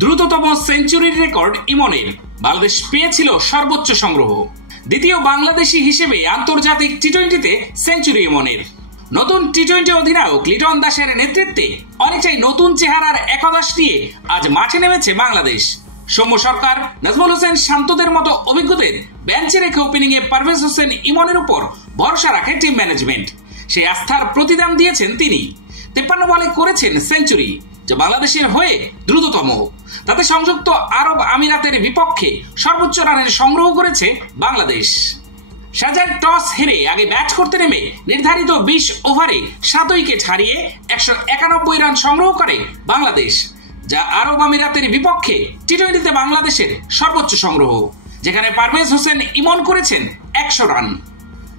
দ্রুততম সেঞ্চুরির রেকর্ড ইমনের। বাংলাদেশ পেয়েছিল সর্বোচ্চ সংগ্রহ। দ্বিতীয় বাংলাদেশি হিসেবে আন্তর্জাতিক টি-20তে সেঞ্চুরি ইমনের। নতুন টি-20 অধিনায়ক লিটন দাসের নেতৃত্বে অনেকটাই নতুন চেহারার একাদশ নিয়ে আজ মাঠে নেমেছে বাংলাদেশ। সৌম্য সরকার, নাজমুল হোসেন শান্তদের মতো অভিজ্ঞদের বেঞ্চে রেখে ওপেনিং এ পারভেজ হোসেন ইমনের উপর ভরসা রাখে টিম ম্যানেজমেন্ট। সেই আস্থার প্রতিদান দিয়েছেন তিনি। 53 বলে করেছেন সেঞ্চুরি, যা বাংলাদেশের হয়ে দ্রুততম। তাতে সংযুক্ত আরব আমিরাতের বিপক্ষে সর্বোচ্চ রানের সংগ্রহ করেছে বাংলাদেশ। শারজায় টস হেরে আগে ব্যাট করতে নেমে নির্ধারিত 20 ওভারে 7 উইকেট হারিয়ে 191 রান সংগ্রহ করে বাংলাদেশ, যা আরব আমিরাতের বিপক্ষে টি-20তে বাংলাদেশের সর্বোচ্চ সংগ্রহ, যেখানে পারভেজ হোসেন ইমন করেছেন 100 রান।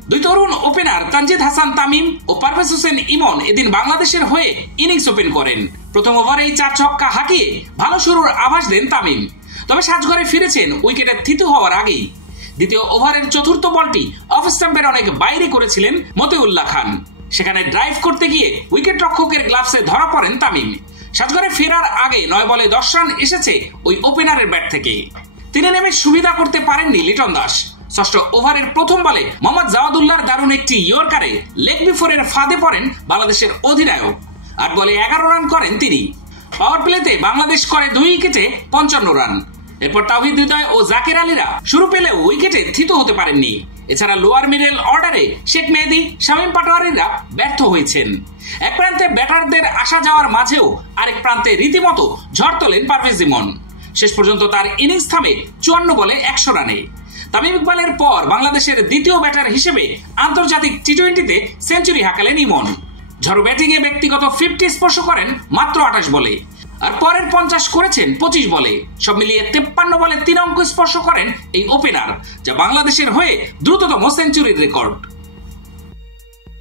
দুই তরুণ ওপেনার তানজিদ হাসান তামিম ও পারভেজ হোসেন ইমন এদিন বাংলাদেশের হয়ে ইনিংস ওপেন করেন। প্রথম ওভারেই 4 ছক্কা হাঁকিয়ে ভালো শুরুর আভাস দেন তামিম, তবে সাজঘরে ফিরেছেন উইকেটে থিতু হওয়ার আগেই। দ্বিতীয় ওভারের চতুর্থ বলটি অফ স্টাম্পের অনেক বাইরে করেছিলেন মতিউল্লাহ খান। সেখানে ড্রাইভ করতে গিয়ে উইকেট রক্ষকের গ্লাভসে ধরা পড়েন তামিম। সাজঘরে ফেরার আগে 9 বলে 10 রান এসেছে ওই ওপেনারের ব্যাট থেকে। তিনি নেমে সুবিধা করতে পারেননি লিটন দাস। ষষ্ঠ ওভারের প্রথম বলে মোহাম্মদ জাওয়াদুল্লাহর দারুণ একটি ইয়র্কারে লেগ বিফোরের ফাঁদে পড়েন বাংলাদেশের অধিনায়ক। 8 বলে 11 রান করেন তিনি। পাওয়ার প্লেতে বাংলাদেশ করে 2 উইকেটে 55 রান। এরপর তাওহিদ হৃদয় ও জাকের আলীরা শুরু পেলেও উইকেটে থিতু হতে পারেননি। এছাড়া লোয়ার মিডল অর্ডারে শেখ মেহেদী, শামীম পাটোয়ারিরা ব্যর্থ হয়েছেন। এক প্রান্তে ব্যাটারদের আসা যাওয়ার মাঝেও আরেক প্রান্তে রীতিমতো ঝড় তোলেন পারভেজ ইমন। শেষ পর্যন্ত তার ইনিংস থামে 54 বলে 100 রানে। তামিম ইকবালের পর বাংলাদেশের দ্বিতীয় ব্যাটার হিসেবে আন্তর্জাতিক টি-20তে সেঞ্চুরি হাঁকালেন ইমন। ঝড়ো ব্যাটিংয়ে ব্যক্তিগত 50 স্পর্শ করেন মাত্র 28 বলে, আর পরের 50 করেছেন 25 বলে। সব মিলিয়ে 53 বলে 3 অঙ্ক স্পর্শ করেন এই ওপেনার, যা বাংলাদেশের হয়ে দ্রুততম সেঞ্চুরির রেকর্ড।